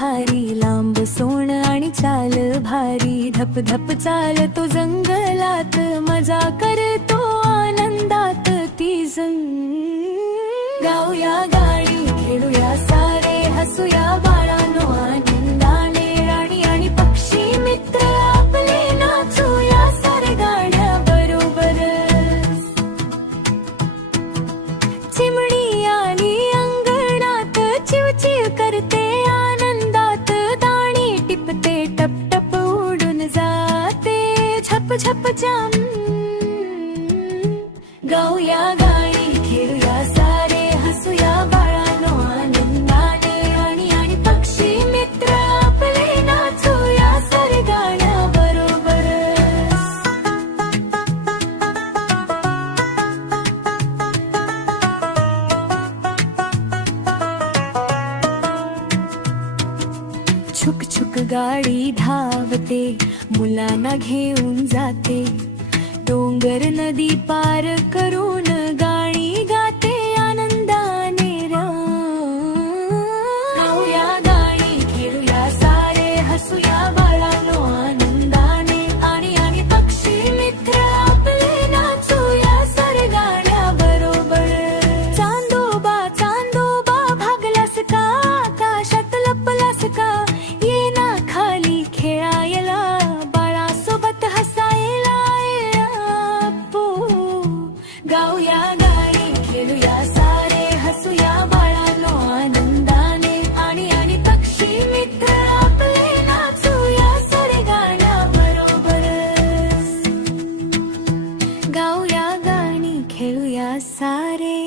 भारी, लांब सोण आणि चाल भारी, धप धप चालतो जंगलात, मजा करतो आनंदात ती गाऊया गाणी, खेळूया सारे, हसूया बाळांनो आनंदाने, राणी आणि पक्षी मित्र आपले, नाचूया सारे गाण्या बरोबर. चिमणी आली अंगणात, चिवचिव करते आनंदात, दाणी टिपते, टप टप उडून जाते, झप झप जाम. गाऊया गाणी, खेळूया सारे, हसूया बाळांनो आनंदाने, आणि पक्षी मित्र आपले, नाचूया सारे गाण्या बरोबर. छुक छुक गाडी धावते, मुलांना घेऊन जाते, डोंगर नदी पार करून गाणी गाते आनंदाने. गाऊया गाणी, खेळूया सारे, हसूया बाळांनो आनंदाने, आणि पक्षी मित्र आपले, नाचूया सारे गाण्या बरोबर. चांदोबा चांदोबा भागलास का, आकाशात लपलास का, ये ना खाली खेळायला, बाळासोबत हसायला. गाऊया गाणी, खेळूया सारे, हसूया बाळांनो आनंदाने, आणि पक्षी मित्र आपले, नाचूया सारे गाण्या बरोबर. गाऊया गाणी, खेळूया सारे.